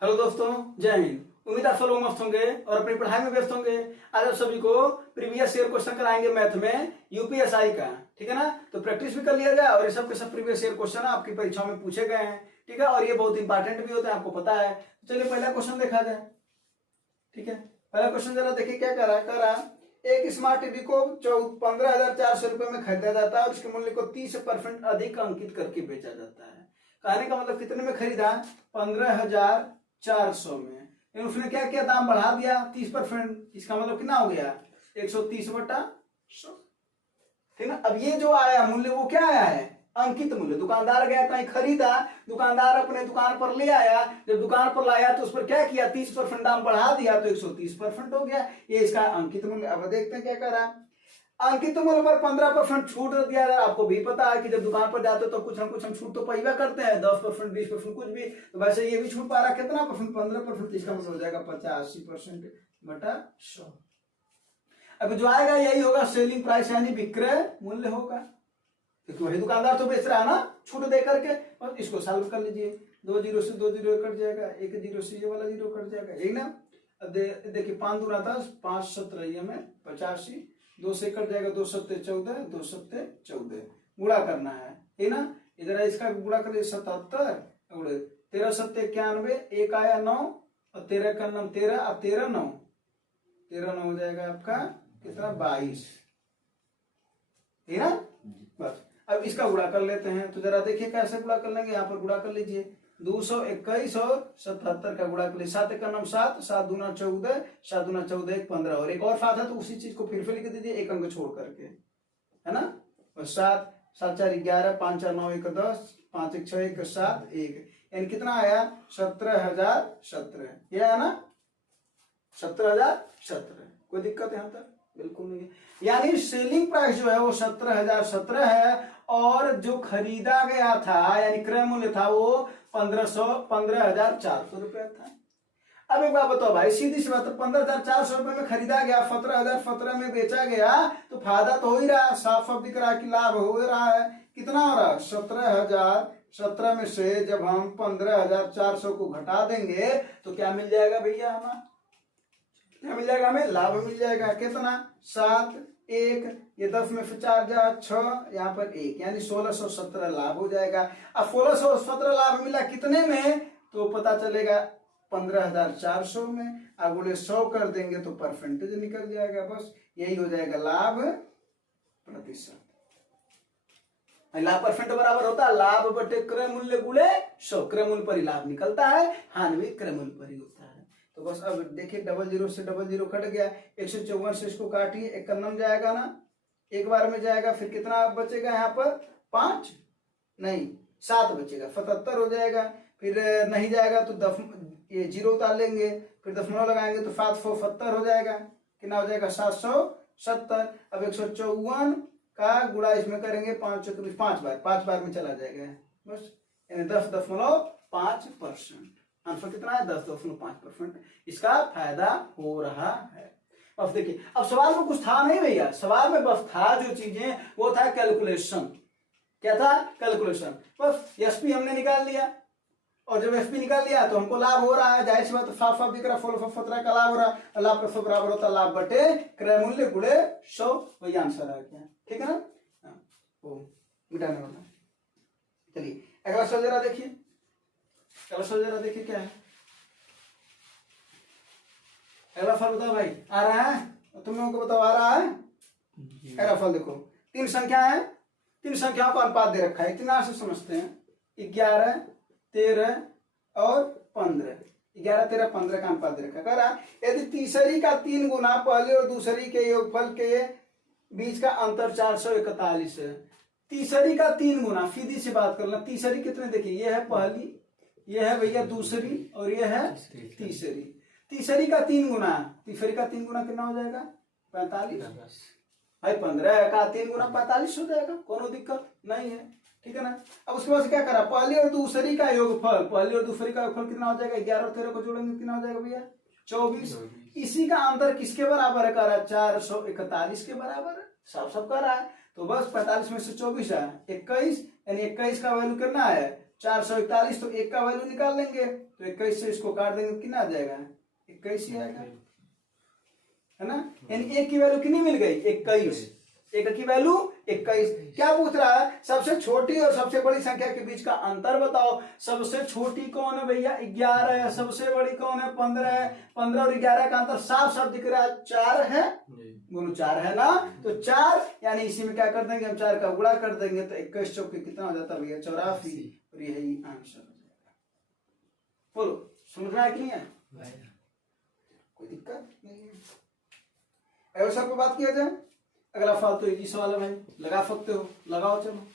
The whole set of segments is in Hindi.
हेलो दोस्तों, जय हिंद। उम्मीद आप सब लोग मस्त होंगे और अपनी पढ़ाई में व्यस्त होंगे। आज आप सभी को प्रीवियस ईयर क्वेश्चन कराएंगे मैथ में यूपीएसआई का, ठीक है ना। तो प्रैक्टिस भी कर लिया जाए और ये सब के सब प्रीवियस ईयर क्वेश्चन आपकी परीक्षाओं में पूछे गए हैं, ठीक है। और ये बहुत इंपॉर्टेंट भी होता है, आपको पता है। तो चलिए पहला क्वेश्चन देखा जाए, ठीक है। पहला क्वेश्चन जरा देखिए क्या कर रहा है। एक स्मार्ट टीवी को 15,400 रुपए में खरीदा जाता है और उसके मूल्य को 30% अधिक अंकित करके बेचा जाता है। कहने का मतलब कितने में खरीदा? 15,400 में। उसने क्या किया? दाम बढ़ा दिया 30%। इसका मतलब कितना हो गया? 130/100, ठीक ना। अब ये जो आया मूल्य वो क्या आया है? अंकित मूल्य। दुकानदार गया कहीं खरीदा, दुकानदार अपने दुकान पर ले आया, जब दुकान पर लाया तो उस पर क्या किया? 30% दाम बढ़ा दिया तो 130% हो गया। ये इसका अंकित मूल्य। अब देखते हैं क्या कर रहा है। अंकित मूल्य पर 15% छूट दिया है। आपको भी पता है कि जब दुकान पर जाते हो तो कुछ ना कुछ हम छूट तो पैदा करते हैं, 10%, 20%, कुछ भी। तो वैसे ये भी छूट पा रहा कितना परसेंट? 15%। इसका मतलब हो जाएगा 85/100। अब जो आएगा यही होगा सेलिंग प्राइस, यानी विक्रय मूल्य होगा, क्योंकि वही दुकानदार तो बेच रहा है ना छूट दे करके। और इसको सॉल्व कर लीजिए। 2 0 से 2 0 कट जाएगा, 1 0 से ये वाला 0 कट जाएगा, यही ना। अब देखिए 5 दूना 10, 5 17 ये में 85, 2 से कट जाएगा, 2 7 14, 2 7 14। गुणा करना है, ये ना। इधर इसका गुणा कर 77, 13 7 91, 1 आया 9 और 13 का 9 13, अब 13 9 हो जाएगा आपका कितना? 22, है ना। बस अब इसका गुणा कर लेते हैं। तो जरा देखिए कैसे गुणा कर लेंगे। यहाँ पर गुणा कर लीजिए। 221 और 77 का गुणा कर लीजिए। 7 का 9 7, 7 दूना 14, 7 दूना 14, 1 15 और एक और 7 है तो उसी चीज को फिर लिख दीजिए एक अंक छोड़ करके, है ना। और 7 7 4 11, 5 4 9 1 10, 5 1 6 1 7 1, यानी कितना आया? 17,017। ये है ना 17,017। कोई दिक्कत यहाँ तक? बिल्कुल नहीं है। यानी सेलिंग प्राइस जो है वो 17,017 है और जो खरीदा गया था यानी क्रय मूल्य था वो 15,400 रुपया था। अब एक बात बताओ भाई, सीधी सी बात है, 15,400 रुपए में खरीदा गया, 17,017 में बेचा गया, तो फायदा तो हो ही रहा है, साफ साफ दिख रहा है कि लाभ हो रहा है। कितना हो रहा है? 17,017 में से जब हम 15,400 को घटा देंगे तो क्या मिल जाएगा भैया? हमें क्या मिल जाएगा? हमें लाभ मिल जाएगा। कितना? 7 1, ये 10 में से 4 जा 6, यहाँ पर 1, यानी 1617 लाभ हो जाएगा। अब 1617 लाभ मिला कितने में? तो पता चलेगा 15,400 में। अब बोले 100 कर देंगे तो परसेंटेज निकल जाएगा। बस यही हो जाएगा लाभ प्रतिशत। लाभ परसेंट बराबर होता है लाभ बटे क्रय मूल्य गुणे 100। क्रय मूल्य पर ही लाभ निकलता है, हानि भी क्रय मूल्य पर ही होता है। तो बस अब देखिए 00 से 00 कट गया, 154 से इसको काटिए, 1 का नम जाएगा ना, एक बार में जाएगा। फिर कितना बचेगा यहाँ पर? 5 नहीं 7 बचेगा, 77 हो जाएगा। फिर नहीं जाएगा तो ये 0 उतार लेंगे, फिर दशमलव लगाएंगे तो 770 हो जाएगा। कितना हो जाएगा? 770। अब 154 का गुणा इसमें करेंगे 5 बार में चला जाएगा, बस यानी 10.5%। आंसर कितना है? 10.5%। इसका फायदा हो रहा है। अब देखिए, अब सवाल में कुछ था नहीं भैया, सवाल में बस था जो चीजें वो था कैलकुलेशन। क्या था? कैलकुलेशन। बस एसपी हमने निकाल लिया और जब एसपी निकाल लिया तो हमको लाभ हो रहा है, जाहिर सी बात, साफ साफ दिख रहा है 1617 का लाभ हो रहा है। लाभ का बराबर होता है लाभ बटे क्रय मूल्य गुणे 100। वही आंसर आ गया, ठीक है ना। वो मिटाने वाला। चलिए अगला सवाल जरा देखिए। अगला सवाल जरा देखिए क्या है। अगला फल बताओ भाई, आ रहा है? तुम लोगों को बताओ आ रहा है? अगला फल देखो, 3 संख्या है, 3 संख्याओं का अनुपात दे रखा है। इतना से समझते हैं, 11 13 और 15। 11 13 15 का अनुपात दे रखा। कह रहा यदि तीसरी का 3 गुना पहले और दूसरी के योगफल के बीच का अंतर 441 है। तीसरी का 3 गुना, सीधी सी बात करना। तीसरी कितने? देखिए ये है पहली, ये है भैया दूसरी और ये है तीसरी। तीसरी का 3 गुना, तीसरी का 3 गुना कितना हो जाएगा? 45। भाई 15 का 3 गुना 45 हो जाएगा, कोनो दिक्कत नहीं है, ठीक है ना। अब उसके बाद क्या करा? पहली और दूसरी का योगफल, पहली और दूसरी का योगफल कितना हो जाएगा? 11 और 13 को जोड़ेंगे कितना हो जाएगा भैया? 24। इसी का अंतर किसके बराबर है? कह रहा है 441 के बराबर है, साफ साफ कह रहा है। तो बस 45 में से 24 है 21, यानी 21 का वैल्यू कितना है? 441। तो 1 का वैल्यू निकाल लेंगे तो 21 से इसको काट देंगे कितना आ जाएगा, 21 ही आएगा, है ना। यानी एक की वैल्यू कितनी मिल गई, 21, एक की वैल्यू 21। क्या पूछ रहा है, सबसे छोटी और सबसे बड़ी संख्या के बीच का अंतर बताओ। सबसे छोटी कौन है भैया, 11 है, सबसे बड़ी कौन है, 15 है। 15 और 11 का अंतर साफ साफ दिख रहा है, 4 है, गुरु 4 है ना। तो 4 यानी इसी में क्या कर देंगे हम, 4 का गुणा कर देंगे तो 21 चौके कितना हो जाता है भैया, 84, और यही आंसर हो जाएगा। बोलो समझ में आया कि नहीं है, कोई दिक्कत नहीं है। अगर सब पे बात किया जाए, अगला फालतू इजी सवाल है भाई, लगा सकते हो, लगाओ, चलो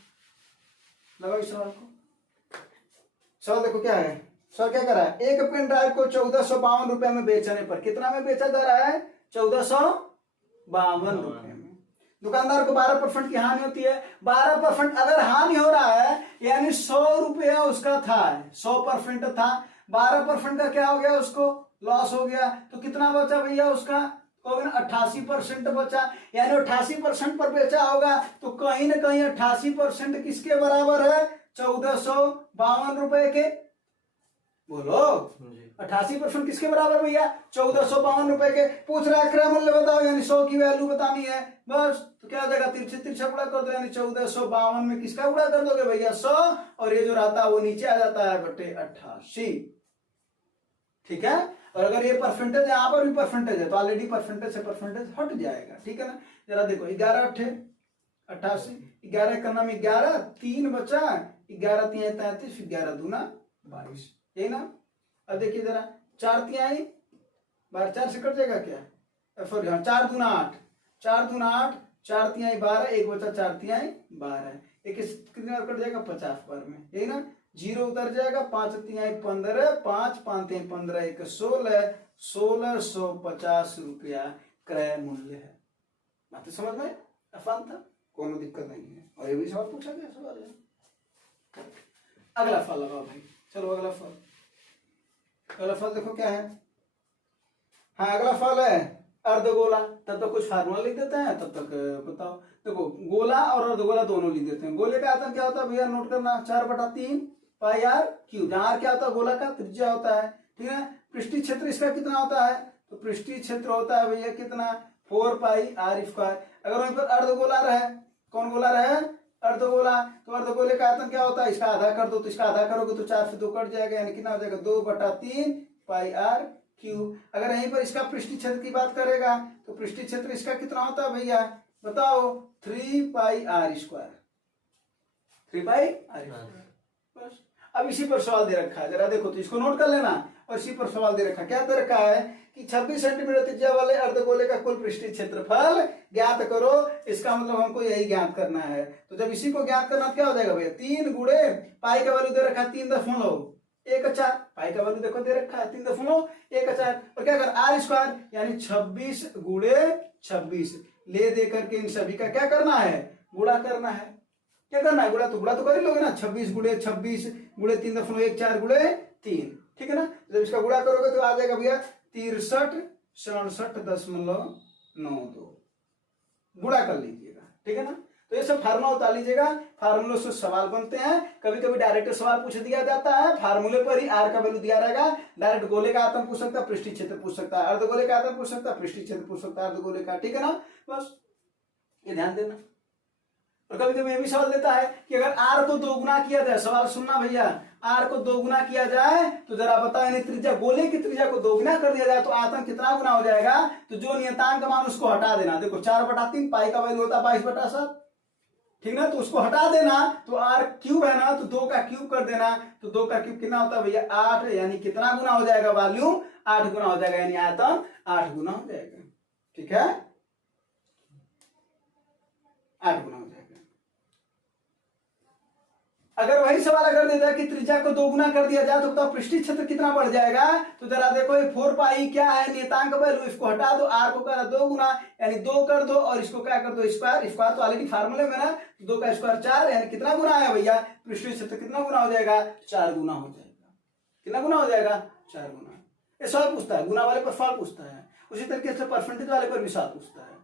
लगाओ इस सवाल को। सवाल देखो क्या है, सवाल क्या कर रहा है, एक पेन ड्राइव को 1452 रुपए में बेचने पर कितना में बेचा जा रहा है, 1452 रुपए में। दुकानदार को 12% की हानि होती है। 12% अगर हानि हो रहा है यानी 100 रुपया उसका था, 100% था, 12% का क्या हो गया, उसको लॉस हो गया, तो कितना बचा भैया उसका, 88% बचा। यानी 88% पर बेचा होगा तो कहीं ना कहीं 88% किसके बराबर है, 1452 रुपए के। बोलो 88% किसके बराबर भैया, 1452 रुपए के। पूछ रहा है क्रय मूल्य बताओ, यानी 100 की वैल्यू बतानी है बस। तो क्या हो जाएगा, तिरछे तिरछा गुणा कर दो, यानी 1452 में किसका गुणा कर दोगे भैया, 100, और ये जो रहता है वो नीचे आ जाता है बटे 88। ठीक है। और अगर ये परसेंटेज यहाँ पर भी परसेंटेज है तो ऑलरेडी परसेंटेज से परसेंटेज हट जाएगा, ठीक है ना। जरा देखो 11 अट्ठे 88, 11 का नाम 11, 3 बचा, 11 तिहाई 33, 11 दूना 22, यही ना। अब देखिए जरा 4 तिहाई 12, 4 से कट जाएगा क्या, सॉरी हाँ, 4 दूना 8, 4 दूना 8, 4 तिहाई 12, एक बचा 4 तिहाई 12, एक कितने बार कट जाएगा, 50 बार में, यही ना। 0 उतर जाएगा, 5 तिहाई 15, 5 5 तिहाई 15, 1 16, 1650 रुपया क्रय मूल्य है। बात समझ में आसान था, कोनो दिक्कत नहीं है। और ये भी सवाल पूछा गया सवाल है। अगला फल लगाओ भाई, चलो अगला फल, अगला फल देखो क्या है। हाँ अगला फल है अर्धगोला। तब तक कुछ फार्मूला लिख देते हैं, तब तक बताओ। देखो गोला और अर्धगोला दोनों लिख देते हैं। गोले का आयतन क्या होता है भैया, नोट करना, 4/3 पाई आर क्यूब। जहां क्या होता है, गोला का त्रिज्या होता है, ठीक है। पृष्ठीय क्षेत्र इसका कितना होता है, तो पृष्ठीय क्षेत्र होता है भैया कितना, 4 पाई आर स्क्वायर। अगर वहीं पर अर्धगोला रहे, कौन गोला रहे, अर्धगोला, तो अर्धगोले का आयतन क्या होता है, इसका आधा कर दो, तो इसका आधा करोगे तो 4 से 2 कट जाएगा, यानी कितना हो जाएगा, 2/3 पाई आर क्यूब। अगर यहीं पर इसका पृष्ठीय क्षेत्र की बात करेगा तो पृष्ठीय क्षेत्र इसका कितना होता है भैया, बताओ, 3 pi r square, 3 pi r square. बस अब इसी पर सवाल दे रखा है, जरा देखो तो इसको नोट कर लेना। और इसी पर सवाल दे रखा है, क्या दे रखा है कि 26 सेंटीमीटर त्रिज्या वाले अर्धगोले का कुल पृष्ठीय क्षेत्रफल ज्ञात करो। इसका मतलब हमको यही ज्ञात करना है। तो जब इसी को ज्ञात करना क्या हो जाएगा भैया, 3 गुणे पाई का वैल्यू दे रखा है 3.14, पाई का वैल्यू देखो दे रखा है 3.14, और क्या कर आर स्क्वायर यानी 26 गुणे 26 ले दे करके इन सभी का क्या करना है, गुणा करना है। क्या करना है, गुणा तो कर ही लोगे ना, 26 गुणे 26 गुणे 3.14 गुणे 3, ठीक है ना। जब इसका गुणा करोगे तो आ जाएगा भैया 6367.92, गुणा कर लीजिएगा, ठीक है ना। तो ये सब फार्मूला उतार लीजिएगा, फार्मूले से सवाल बनते हैं। कभी कभी डायरेक्ट सवाल पूछ दिया जाता है, फार्मूले पर ही आर का वैल्यू दिया रहेगा। डायरेक्ट गोले का आयतन पूछ सकता है, पृष्ठीय क्षेत्र पूछ सकता है, अर्धगोले का आयतन पूछ सकता है, पृष्ठीय क्षेत्र पूछ सकता है अर्धगोले का, ठीक है ना। बस ये ध्यान देना। और कभी कभी ये भी सवाल देता है कि अगर आर को 2 गुना किया जाए, सवाल सुनना भैया, आर को 2 गुना किया जाए तो जरा बताओ, यानी त्रिज्या, गोले की त्रिज्या को 2 गुना कर दिया जाए तो आयतन कितना गुना हो जाएगा। तो जो नियतांक मान उसको हटा देना। देखो 4/3 पाई का वैल्यू होता है 22/7, ठीक ना, तो उसको हटा देना। तो आर क्यूब है ना, तो 2 का क्यूब कर देना। तो 2 का क्यूब कितना होता है भैया, 8, यानी कितना गुना हो जाएगा, वॉल्यूम 8 गुना हो जाएगा, यानी आयतन 8 गुना हो जाएगा, ठीक है, 8 गुना हो जाएगा। अगर वही सवाल अगर देता है कि त्रिज्या को 2 गुना कर दिया जाए तो बताओ पृष्ठीय क्षेत्र कितना बढ़ जाएगा। तो जरा देखो ये 4 पाई क्या है, नियतांक वैल्यू, इसको हटा दो, आर को करा 2 गुना, यानी 2 कर दो, और इसको क्या कर दो, स्क्वायर। स्क्वायर तो ऑलरेडी फार्मूले में ना, 2 का स्क्वायर 4, यानी कितना गुना है भैया, पृष्ठीय क्षेत्र कितना गुना हो जाएगा, 4 गुना हो जाएगा। कितना गुना हो जाएगा, 4 गुना। ये सवाल पूछता है, गुना वाले पर सवाल पूछता है, उसी तरीके से परसेंटेज वाले पर भी सवाल पूछता है,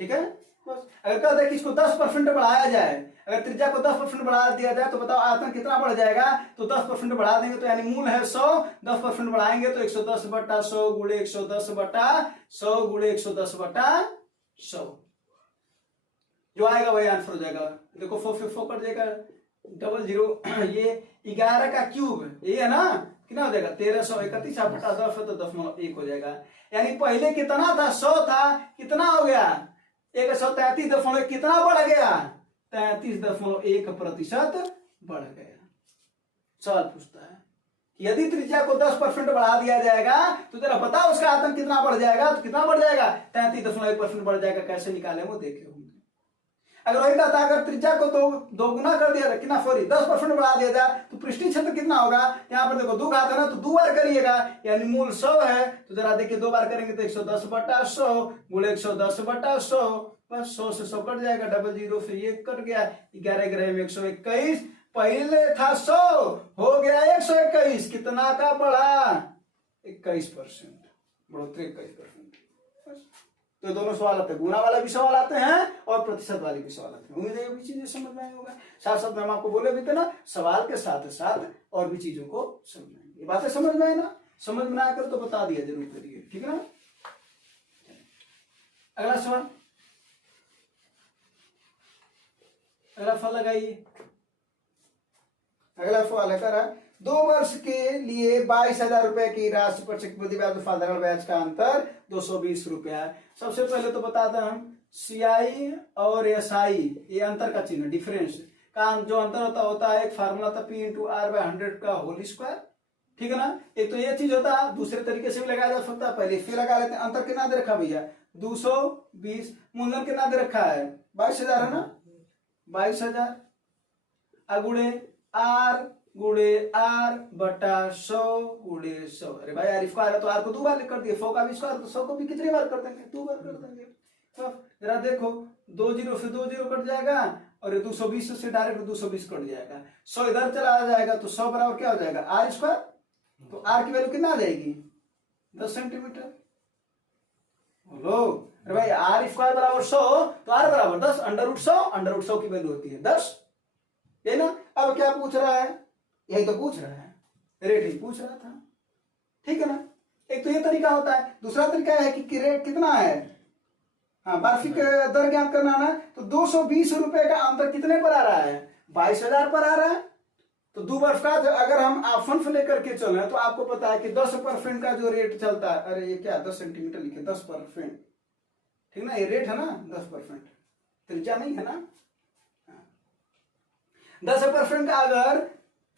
ठीक है। बस अगर कहते हैं कि इसको 10% बढ़ाया जाए, अगर त्रिज्या को 10% बढ़ा दिया जाए तो बताओ आयतन कितना बढ़ जाएगा। तो 10% बढ़ा देंगे तो यानी मूल है 100, 10% बढ़ाएंगे तो 110/100 गुणे 110/100 गुणे 110/100 जो आएगा वही आंसर हो जाएगा। देखो 4 से 4 कट जाएगा, 00 ये 11 का क्यूब ये है ना, कितना हो जाएगा 1331/10 तो 10.1 हो जाएगा। यानी पहले कितना था 100 था, कितना हो गया 133 कितना बढ़ गया 33.1% बढ़ गया। सवाल पूछता है यदि त्रिज्या को 10% बढ़ा दिया जाएगा तो तेरा पता उसका आयतन कितना बढ़ जाएगा, तो कितना बढ़ जाएगा 33.1% बढ़ जाएगा। कैसे निकाले वो देखे होंगे। अगर वही कहता अगर त्रिज्या को दो गुना कर दिया कितना 10% बढ़ा दिया जाए तो पृष्ठीय क्षेत्र कितना होगा। यहाँ पर देखो 2 घात है ना, तो 2 बार करिएगा यानी मूल 100 है, तो जरा देखिए 2 बार करेंगे तो 110/100 गुणे 110/100 बस 100 से 100 कट जाएगा, 00 से ये कट गया, 11 में 121, पहले था 100 हो गया 121, कितना का बढ़ा 21%, बढ़ोतरी 21%। तो दोनों सवाल आते हैं, गुना वाला भी सवाल आते हैं और प्रतिशत वाले भी सवाल आते हैं। उम्मीद है ये भी चीजें समझ में आई होगा। साथ साथ हम आपको बोले भी थे ना, सवाल के साथ साथ और भी चीजों को समझाएंगे। ये बातें समझ में आए ना, समझ में आया कर तो बता दिया जरूर करिए, ठीक है ना। अगला सवाल, अगला फल लगाइए। अगला सवाल है करा 2 वर्ष के लिए 22,000 रुपए की राशि पर चक्रवृद्धि ब्याज और साधारण ब्याज का अंतर 220 रुपया है। सबसे पहले तो बताते हैं हम CI और SI ये अंतर का चिन्ह डिफरेंस का जो अंतर होता है एक फार्मूला था P × R/100 का होल स्क्वायर, ठीक है ना। एक तो ये चीज होता है, दूसरे तरीके से भी लगाया जा सकता है। पहले इससे लगा लेते हैं। अंतर कितना दे रखा भैया 220, मूलधन कितना दे रखा है 22,000 है ना, 22,000 अगुणे R गुणे R/100 गुणे 100। अरे भाई R स्क्वायर है तो R को 2 बार कर दिए, 100 का भी स्क्वायर तो 100 को भी कितनी बार कर देंगे 2 बार कर देंगे। तो जरा देखो 20 से 20 कट जाएगा और ये 220 से डायरेक्ट 220 कट जाएगा, 100 इधर चला जाएगा तो 100 बराबर क्या हो जाएगा R स्क्वायर। तो R की वैल्यू कितना आ जाएगी 10 सेंटीमीटर। बोलो अरे भाई R स्क्वायर बराबर 100 तो R बराबर 10, √100 की वैल्यू होती है 10, ये ना। अब क्या पूछ रहा है, यही तो पूछ रहा है, रेट ही पूछ रहा था, ठीक है ना। एक तो ये तरीका होता है, दूसरा तरीका है कि रेट कितना है, हाँ वार्षिक दर ज्ञात करना है ना। तो 220 रुपए का अंतर कितने पर आ रहा है 22,000 पर आ रहा है। तो 2 वर्ष का अगर हम ऑप्शन से लेकर के चले तो आपको पता है कि 10% का जो रेट चलता है, अरे ये क्या 10 सेंटीमीटर लिखे 10%, ठीक ना, ये रेट है ना 10%, त्रिज्या नहीं है ना। 10% का अगर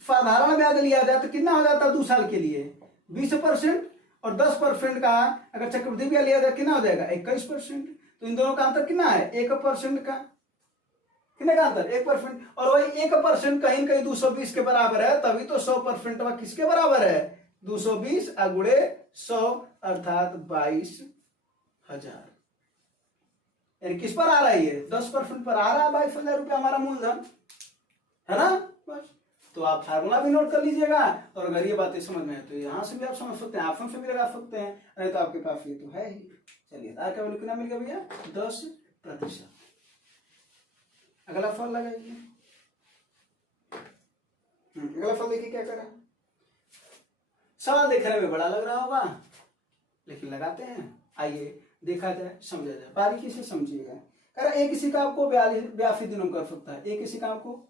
साधारण ब्याज लिया जाए तो कितना हो जाता है 2 साल के लिए 20%, और 10% का अगर चक्रवृद्धि ब्याज लिया जाए कितना हो जाएगा 21%। तो इन दोनों का अंतर कितना है 1% का, कितने का अंतर 1%। और वही 1% कहीं कहीं 220 के बराबर है, तभी तो 100% किसके बराबर है 220 गुणे 100 अर्थात 22,000। यानी किस पर आ रहा है ये 10% पर आ रहा है 22,000 रुपया हमारा मूलधन, है ना। बस तो आप फार्मूला भी नोट कर लीजिएगा, और अगर ये बातें समझ में आए तो यहाँ से भी आप समझ सकते हैं, ऑप्शन से भी लगा सकते हैं, नहीं तो आपके पास ये तो है ही। चलिए आर का वैल्यू कितना मिल गया भैया 10%। अगला फल लगाइए। अगला फल देखिए क्या करा। सवाल देखने में बड़ा लग रहा होगा लेकिन लगाते हैं, आइए देखा जाए समझा जाए, बारीकी से समझिएगा। कह एक किसी काम को 82 दिनों में कर सकता है, एक किसी काम को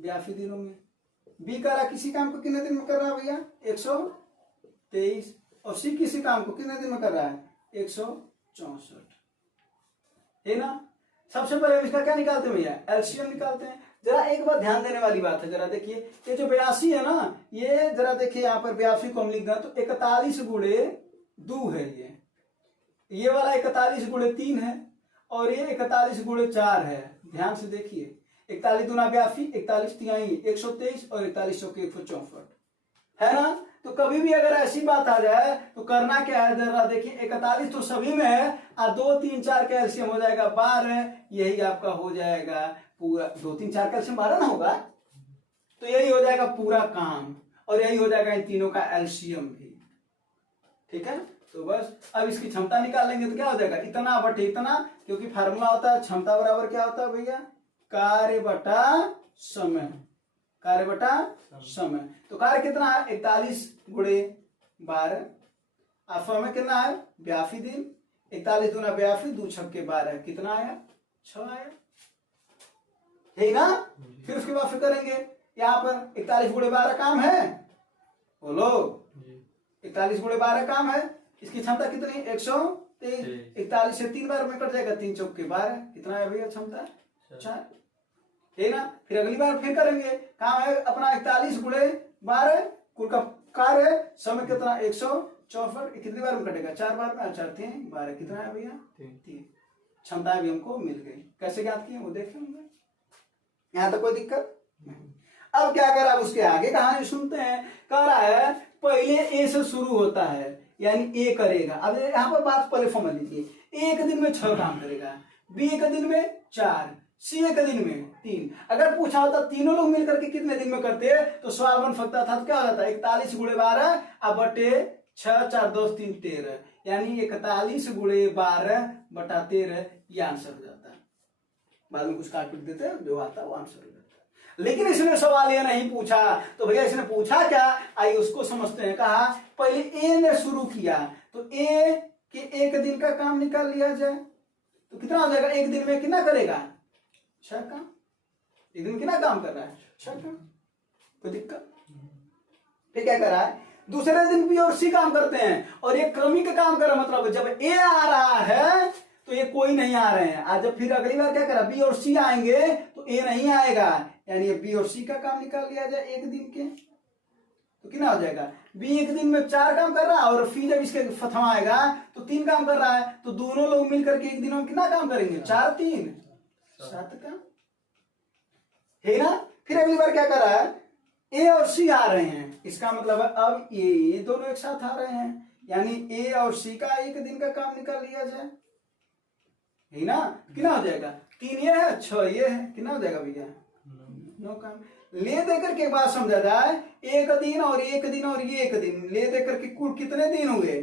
82 दिनों में। बी कह रहा किसी काम को कितने दिन में कर रहा है भैया 123, और सी किसी काम को कितने दिन में कर रहा है 164, है ना। सबसे पहले इसका क्या निकालते हैं भैया एलसीएम निकालते हैं। जरा एक बार ध्यान देने वाली बात है, जरा देखिए ये जो 82 है ना, ये जरा देखिए यहाँ पर 82 को हम लिख दें तो 41 गुणे 2 है, ये वाला 41 गुणे 3 है, और ये 41 गुणे 4 है। ध्यान से देखिए 41 दूना 82, 41 तिहाई 123 और 41 चौके 164, है ना। तो कभी भी अगर ऐसी बात आ जाए तो करना क्या है, जरा देखिए 41 तो सभी में है, और 2 3 4 का एलसीएम हो जाएगा 12, यही आपका हो जाएगा पूरा 2 3 4 का एलसीएम 12 ना होगा, तो यही हो जाएगा पूरा काम, और यही हो जाएगा इन तीनों का एलसीएम भी, ठीक है। तो बस अब इसकी क्षमता निकालेंगे तो क्या हो जाएगा, इतना बटे इतना, क्योंकि फार्मूला होता है क्षमता बराबर क्या होता है भैया, कार्य बटा समय, कार्य बटा समय। तो कार्य कितना है 41 गुणे 12, और समय कितना है 82 दिन, 41 दूना 82, 2 छक्के 12, कितना आया 6 आया, है ना। फिर उसके बाद फिर करेंगे यहाँ पर 41 गुणे 12 काम है, बोलो 41 गुणे 12 काम है, इसकी क्षमता कितनी 123, 41 से 3 बार में कट जाएगा, 3 चौके 12, कितना है भैया क्षमता 4, है ना। फिर अगली बार फिर करेंगे, काम है अपना 41 गुणे 12, कुल का कार्य है, समय कितना 164, कितनी बार में कटेगा 4 बार में, 4 3 12, कितना है भैया 3, क्षमता भी हमको मिल गई। कैसे ज्ञात किए वो देखे होंगे, यहाँ तक कोई दिक्कत नहीं। अब क्या करा, अब उसके आगे कहानी सुनते हैं। कह रहा है पहले ए से शुरू होता है, यानी ए करेगा। अब यहाँ पर बात पहले समझ लीजिए, एक दिन में 6 काम करेगा, बी एक दिन में 4, सी एक दिन में 3। अगर पूछा होता तीनों लोग मिलकर के कितने दिन में करते हैं तो सवाल बन सकता था, तो क्या हो जाता 41 गुणे 12 अब बटे 6, 4 2 3 13, यानी 41 गुणे 12 बटा 13, ये आंसर हो जाता है। बाद में कुछ काट पीट देते हैं, जो आता है वो आंसर हो जाता है। लेकिन इसने सवाल ये नहीं पूछा, तो भैया इसने पूछा क्या, आइए उसको समझते हैं। कहा पहले ए ने शुरू किया, तो ए के एक दिन का काम निकाल लिया जाए, तो कितना हो जाएगा, एक दिन में कितना करेगा 6 काम, एक दिन कितना काम कर रहा है 6 काम, कोई दिक्कत। फिर क्या कर रहा है, दूसरे दिन बी और सी काम करते हैं, और ये क्रमिक काम कर रहा, मतलब जब ए आ रहा है तो ये कोई नहीं आ रहे हैं, आज जब फिर अगली बार क्या करा, बी और सी आएंगे तो ए नहीं आएगा, यानी ये बी और सी का काम निकाल लिया जाए एक दिन के, तो कितना हो जाएगा, बी एक दिन में 4 काम कर रहा है, और सी जब इसके प्रथम आएगा तो 3 काम कर रहा है, तो दोनों लोग मिलकर के एक दिन में कितना काम करेंगे, 4 3 7 काम, है ना। फिर अगली बार क्या कर रहा है, ए और सी आ रहे हैं, इसका मतलब है अब ये दोनों एक साथ आ रहे हैं, यानी ए और सी का एक दिन का काम निकाल लिया जाए, है ना। कितना हो जाएगा, 3 ये है 6 ये है, कितना हो जाएगा भैया 9 काम। ले देकर के बात समझा जाए, एक दिन और एक दिन और ये एक दिन, ले देकर के कुल कितने दिन हुए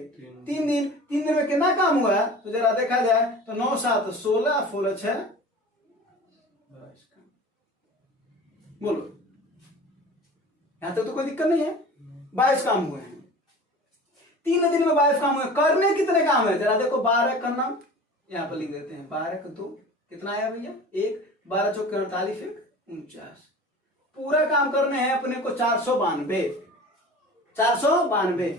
3 दिन, 3 दिन में कितना काम हुआ, तो जरा देखा जाए तो 9 7 16, 16 6 22 काम, बोलो यहां तक तो कोई दिक्कत नहीं है। 22 काम हुए हैं, 3 दिन में 22 काम हुए। करने कितने काम है, जरा देखो 12 करना, यहाँ पर लिख देते हैं 12 का 2, कितना आया भैया 1, 12 चौके 48, 49, पूरा काम करने हैं अपने को 492, 492,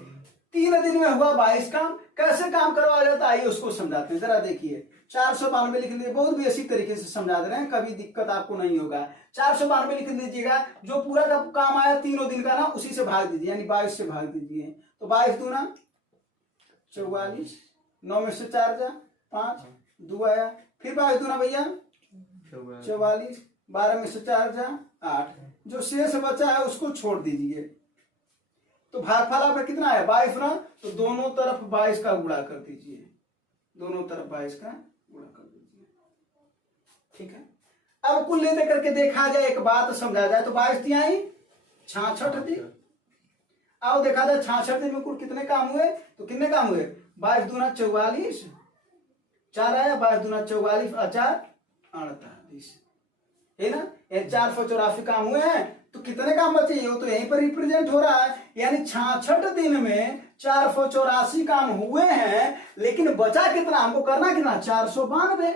3 दिन में हुआ 22 काम। कैसे काम करवाया जाता है आइए उसको समझाते हैं, जरा देखिए 492 लिख लीजिए, बहुत बेसिक तरीके से समझा दे रहे हैं, कभी दिक्कत आपको नहीं होगा। 492 लिख लीजिएगा, जो पूरा का काम आया तीनों दिन का ना, उसी से भाग दीजिए, यानी 22 से भाग दीजिए, तो 22 दूना 44, 9 में से 4 जा 5, 2 आया, फिर 22 दूना भैया 44, 12 में से 4 जा 8, जो शेष बचा है उसको छोड़ दीजिए, तो भागफल आपका कितना है 22 ना, तो दोनों तरफ 22 का गुणा कर दीजिए, दोनों तरफ 22 का गुणा कर दीजिए, ठीक है। अब कुल ले करके देखा जाए, एक बात समझा जाए, तो 22 तिहाई 66 दिन, आओ देखा जाए 66 दिन में कुल कितने काम हुए, तो कितने काम हुए 22 दूना 44, 4 आया, 22 दूना 44 और 4 48, है ना, 484 काम हुए हैं। तो कितने काम बचे, ये तो यहीं पर रिप्रेजेंट हो रहा है, यानी 66 दिन में 484 काम हुए हैं, लेकिन बचा कितना, हमको करना कितना 492,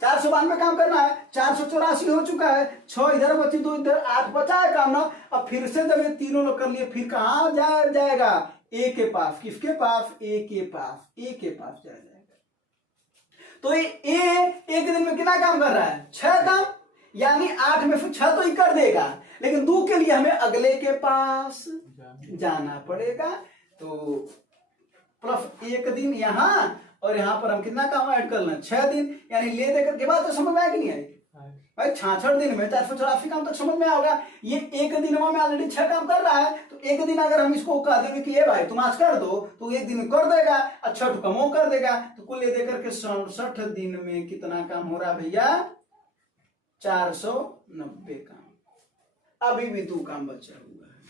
492 काम करना है, 484 हो चुका है, 6 इधर बची 2 इधर, 8 बचा है काम ना। अब फिर से जब ये तीनों लोग कर लिए, फिर कहां जाएगा, ए के पास, किसके पास, ए के पास, ए के पास जाएगा। तो ये एक दिन में कितना काम कर रहा है 6 काम, यानी 8 में से 6 तो ही कर देगा, लेकिन 2 के लिए हमें अगले के पास जाना पड़ेगा, तो प्लस 1 दिन यहां, और यहां पर हम कितना काम ऐड कर लें 6 दिन, यानी ले देकर के बाद तो समझ में आया कि नहीं आएगी भाई, 66 दिन में 484 काम तक समझ में होगा। ये एक दिन में ऑलरेडी 6 काम कर रहा है, तो एक दिन अगर हम इसको कह देंगे कि ये भाई तुम आज कर दो, तो एक दिन में कर देगा, अच्छा तो कमो कर देगा, तो कुल ले देकर के 67 दिन में कितना काम हो रहा है भैया 490 काम। अभी भी 2 काम बचा हुआ है,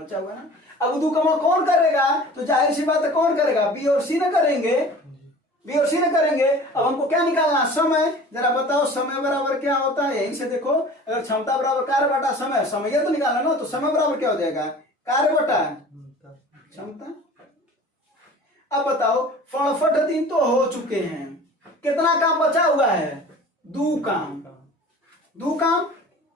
बचा हुआ ना। अब उदू कमा कौन करेगा, तो जाहिर सी बात है कौन करेगा, बी और सी ना करेंगे, बी और सी ना करेंगे। अब हमको क्या निकालना, समय। जरा बताओ समय बराबर क्या होता है, यहीं से देखो, अगर क्षमता बराबर कार्य बटा समय, समय तो निकालना ना, तो समय बराबर क्या हो जाएगा, कार्य बटा क्षमता। अब बताओ 65 दिन तो हो चुके हैं, कितना काम बचा हुआ है, 2 काम, 2 काम।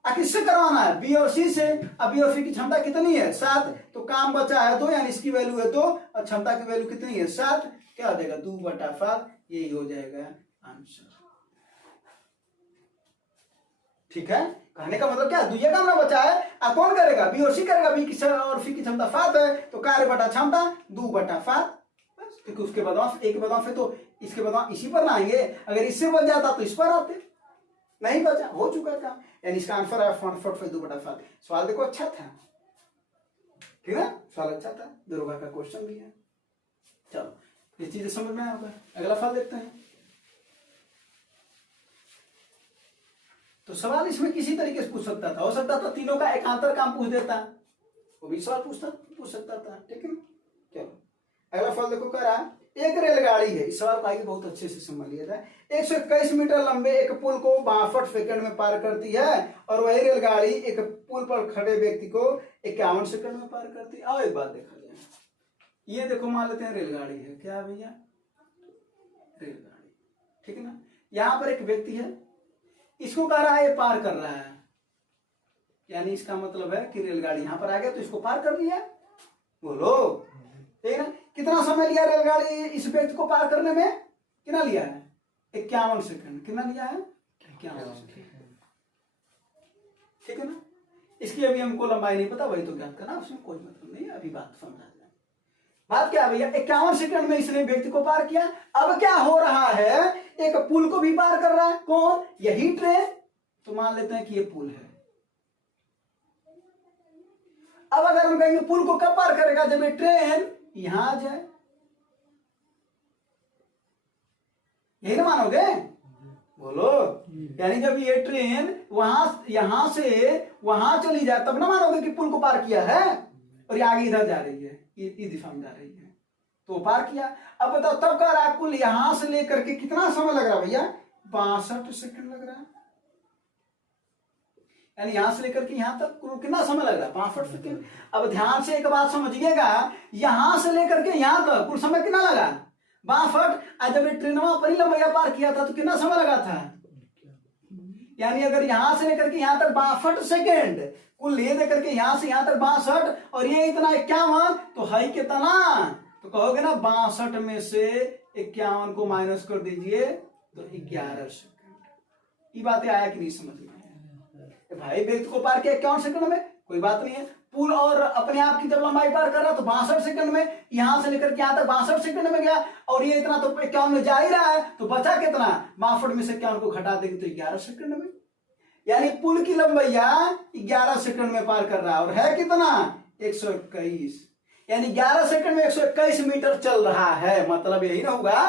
किससे करवाना है, बी और सी से। अब बी और सी की क्षमता कितनी है, 7, तो काम बचा है 2, यानी इसकी वैल्यू है 2 और क्षमता की वैल्यू कितनी है, 7। क्या हो जाएगा, 2/5, यही हो जाएगा आंसर। ठीक है, कहने का मतलब क्या, ये काम ना बचा है, अब कौन करेगा, बी और सी करेगा। बी की और सी की क्षमता 7 है, तो कार्य बटा क्षमता 2/5। क्योंकि उसके बदलाव एक बदलाव फिर तो इसके बदलाव इसी पर ना आएंगे, अगर इससे बच जाता तो इस पर आते, नहीं बचा, हो चुका काम, यानी इसका आंसर है 45 2/5। सवाल देखो अच्छा था, ठीक है, सवाल अच्छा था, दरोगा का क्वेश्चन भी है। चलो ये चीजें समझ में आया होगा, अगला सवाल देखते हैं। तो सवाल इसमें किसी तरीके से पूछ सकता था, हो सकता था तीनों का एकांतर काम पूछ देता, वो भी सवाल पूछ सकता था, ठीक है। चलो अगला सवाल देखो, कह रहा एक रेलगाड़ी है, इस सवाल को आगे बहुत अच्छे से समझ लिया जाए। 121 मीटर लंबे एक पुल को 62 सेकंड में पार करती है, और वही रेलगाड़ी एक पुल पर खड़े व्यक्ति को 51 सेकंड में पार करती है। आओ एक बात देखा जाए, ये देखो मान लेते हैं रेलगाड़ी है, क्या भैया, रेलगाड़ी, ठीक है ना। यहां पर एक व्यक्ति है, इसको कह रहा है ये पार कर रहा है, यानी इसका मतलब है कि रेलगाड़ी यहां पर आ गया तो इसको पार कर लिया, बोलो, ठीक है ना। कितना समय लिया रेलगाड़ी इस व्यक्ति को पार करने में, कितना लिया है, 51 सेकंड। कितना लिया है, 51 सेकंड, ठीक है ना। इसकी अभी हमको लंबाई नहीं पता, वही तो ज्ञात करना, उसमें कोई मतलब नहीं, अभी बात समझा जाए। बात क्या भैया, 51 सेकंड में इसने व्यक्ति को पार किया। अब क्या हो रहा है, एक पुल को भी पार कर रहा है, कौन, यही ट्रेन। तो मान लेते हैं कि ये पुल है। अब अगर हम कहेंगे पुल को कब पार करेगा, जब ये ट्रेन यहां आ जाए, यही ना मानोगे, बोलो, यानी जब ये ट्रेन यहां से वहां चली जाए तब ना मानोगे कि पुल को पार किया है, और ये आगे इधर जा रही है, इस दिशा में जा रही है, तो पार किया। अब बताओ तब कह रहा है पुल यहां से लेकर के कितना समय लग रहा है भैया, 62 सेकंड लग रहा है, यानी यहां से लेकर के यहां तक कितना समय लग रहा है, 62 सेकंड। अब ध्यान से एक बात समझिएगा, यहां से लेकर के यहां तक कुल समय कितना लगा, 62। आज जब ट्रेनवा परिलंबैया पार किया था तो कितना समय लगा था, यानी अगर यहां से लेकर के यहां तक 62 सेकंड, कुल ये लेकर के यहां से यहां तक 62, और ये इतना 51, तो है कितना, तो कहोगे ना 62 में से 51 को माइनस कर दीजिए तो 11 सेकंड। ये बातें आया कि नहीं समझ में, भाई व्यक्ति को पार किया 51 सेकंड में, कोई बात नहीं है। पुल और अपने आप की जब लंबाई पार कर रहा तो 62 सेकंड में, यहां से लेकर के यहां तक 62 सेकंड में गया, और ये इतना तो 51 में जा ही रहा है, तो बचा कितना, 62 में से 51 को घटा देंगे तो 11 सेकंड में, यानी पुल की लंबाइया 11 सेकंड में पार कर रहा है, और है कितना 121, यानी 11 सेकंड में 121 मीटर चल रहा है। मतलब यही ना होगा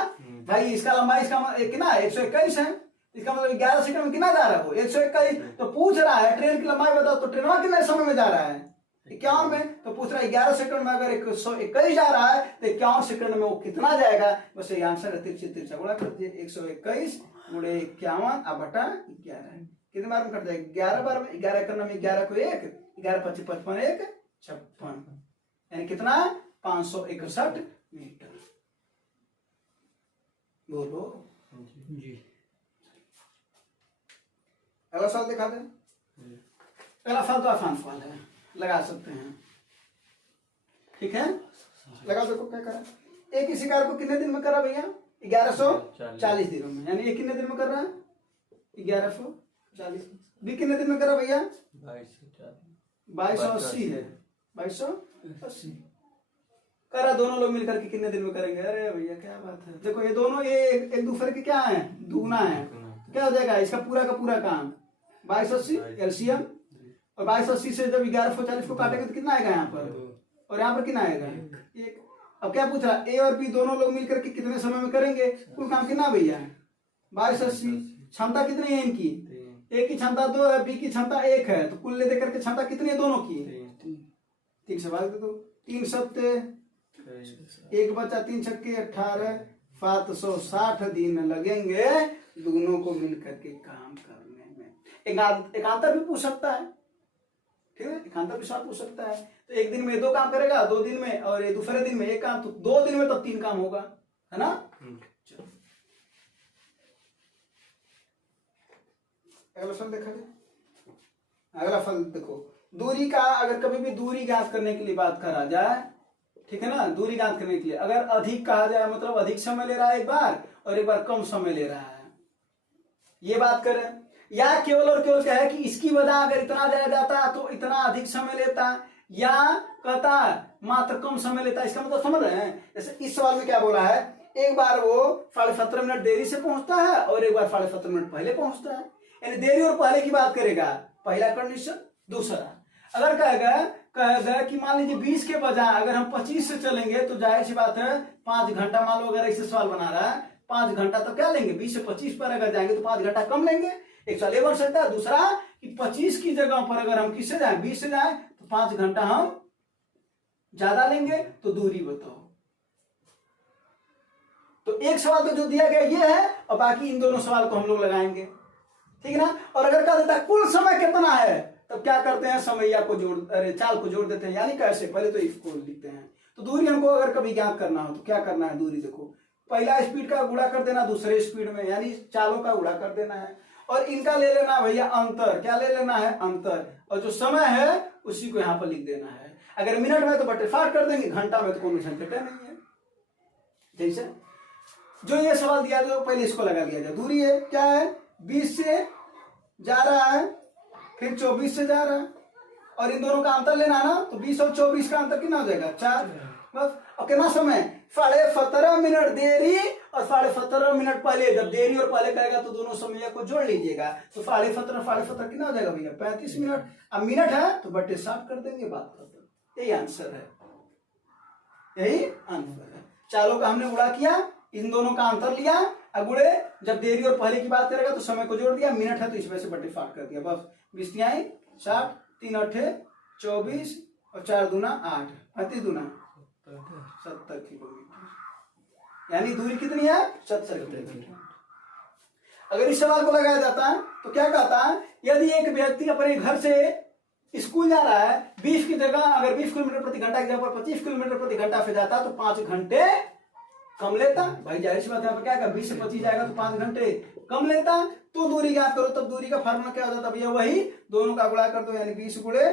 भाई, इसका लंबाई इसका कितना 121 है, इसका मतलब 11 सेकंड में कितना जा रहा है, 121। तो पूछ रहा है ट्रेन की लंबाई बताओ, तो ट्रेन कितने समय में जा रहा है, 51 में, तो पूछ रहा है 11 सेकंड में अगर 121 जा रहा है तो 51 सेकंड में वो कितना जाएगा, बस ये आंसर है, तिरछा गुणा कर दिए, 121 गुणे 51 बटा 11, कितने बार में कट जाएगा, 11 बार में, 11 करना में 11 को 1, 11 25 55 1 56, यानी कितना 561 मीटर, बोलो जी। अगला सवाल दिखा दें, अगला सवाल तो आसान सवाल है, लगा सकते हैं, ठीक है, लगा देखो क्या करा। एक इसी कार्य को कितने दिन में करा भैया, 1140 दिनों में, यानी ये कितने दिन में कर रहा है, 1140। भी कितने दिन में करा भैया, 2280 है, 2280 करा। दोनों लोग मिलकर के कितने दिन में करेंगे, अरे भैया क्या बात है, देखो ये दोनों ये एक दूसरे के क्या है, दुगना है, क्या हो जाएगा इसका पूरा का पूरा काम 2280 एलसीएम, और 2280 से जब 1140 को काटेंगे तो कितना आएगा यहाँ पर, और यहाँ पर कितना आएगा 1। अब क्या पूछ रहा, ए और बी दोनों लोग मिलकर के कितने समय में करेंगे, कुल काम कितना भैया 2280। क्षमता कितनी है इनकी, ए की क्षमता 2 है, बी की क्षमता 1 है, तो कुल ले देकर के क्षमता कितनी है दोनों की, 3 से भाग दे दो, 3 सत्ते 1 बचा, 3 छक्के 18, 760 दिन लगेंगे दोनों को मिल करके काम करने में। एकांतर भी पूछ सकता है, ठीक है, एकांतर भी पूछ सकता है। तो एक दिन में 2 काम करेगा, 2 दिन में, और ये दूसरे दिन में 1 काम, तो 2 दिन में तो 3 काम होगा, है ना। चलो अगला फल देखा जाए। अगला फल देखो, दूरी का, अगर कभी भी दूरी ज्ञात करने के लिए बात करा जाए, ठीक है ना, दूरी ज्ञात करने के लिए अगर अधिक कहा जाए, मतलब अधिक समय ले रहा है एक बार और एक बार कम समय ले रहा है, ये बात करें, या केवल और केवल क्या है कि इसकी वजह अगर इतना दिया जाता तो इतना अधिक समय लेता, या कहता मात्र कम समय लेता। इसका मतलब समझ रहे हैं। जैसे इस सवाल में क्या बोला है, एक बार वो 17.5 मिनट देरी से पहुंचता है और एक बार 17.5 मिनट पहले पहुंचता है, यानी देरी और पहले की बात करेगा, पहला कंडीशन। दूसरा अगर कहेगा कि मान लीजिए 20 के बजाय अगर हम 25 से चलेंगे तो जाहिर सी बात है 5 घंटा, मान लो अगर ऐसे सवाल बना रहा है 5 घंटा, तो क्या लेंगे, 20 से 25 पर अगर जाएंगे तो 5 घंटा कम लेंगे, एक सवाल ये बन सकता है। दूसरा कि 25 की जगह पर अगर हम किससे जाए, 20 से जाए, तो 5 घंटा हम ज्यादा लेंगे, तो दूरी बताओ। तो एक सवाल तो जो दिया गया ये है, और बाकी इन दोनों सवाल को हम लोग लगाएंगे, ठीक है ना। और अगर कह देता है कुल समय कितना है, तब क्या करते हैं, समैया को चाल को जोड़ देते हैं, यानी कैसे, पहले तो इसको लिखते हैं। तो दूरी हमको अगर कभी ज्ञात करना हो तो क्या करना है, दूरी देखो, पहला स्पीड का गुणा कर देना दूसरे स्पीड में, यानी चालों का गुणा कर देना है, और इनका ले लेना भैया अंतर, क्या ले लेना है, अंतर, और जो समय है उसी को यहाँ पर लिख देना है। अगर मिनट में तो बटे 60 कर देंगे, घंटा में तो कोई झंझट नहीं है। जैसे जो ये सवाल दिया जो पहले इसको लगा लिया जाए। दूरी है क्या है, 20 से जा रहा है, फिर 24 से जा रहा है, और इन दोनों का अंतर लेना ना, तो 20 और 24 का अंतर कितना हो जाएगा, 4 बस। और कितना समय, 17.5 मिनट देरी और 17.5 मिनट पहले। जब देरी और पहले कहेगा तो दोनों समय को जोड़ लीजिएगा, तो 17.5 कितना हो जाएगा भैया, 35 मिनट। अब मिनट है तो बटे 60 कर देंगे, बात खत्म। यही आंसर है, यही आंसर है। चालों का हमने गुणा किया, इन दोनों का अंतर लिया, अगुड़े जब देरी और पहले की बात करेगा तो समय को जोड़ दिया, मिनट है तो इसमें से बटे 60 कर दिया, बस 20 तिहाई 60, 3 8 24 और 4 दूना 8, 35 दूना 70 किलोमीटर, यानी दूरी कितनी है, 70 किलोमीटर। अगर इस सवाल को लगाया जाता है तो क्या कहता है, यदि एक व्यक्ति अपने घर से स्कूल जा रहा है 20 की जगह, अगर 20 किलोमीटर प्रति घंटा की जगह पर 25 किलोमीटर प्रति घंटा से जाता तो 5 घंटे कम लेता। भाई जाहिर सी बात है, क्या है, 20 से 25 जाएगा तो 5 घंटे कम लेता। तो दूरी ज्ञात करो, तब दूरी का फार्मूला क्या हो जाता भैया, वही दोनों का गुणा कर दो, यानी 20 गुणे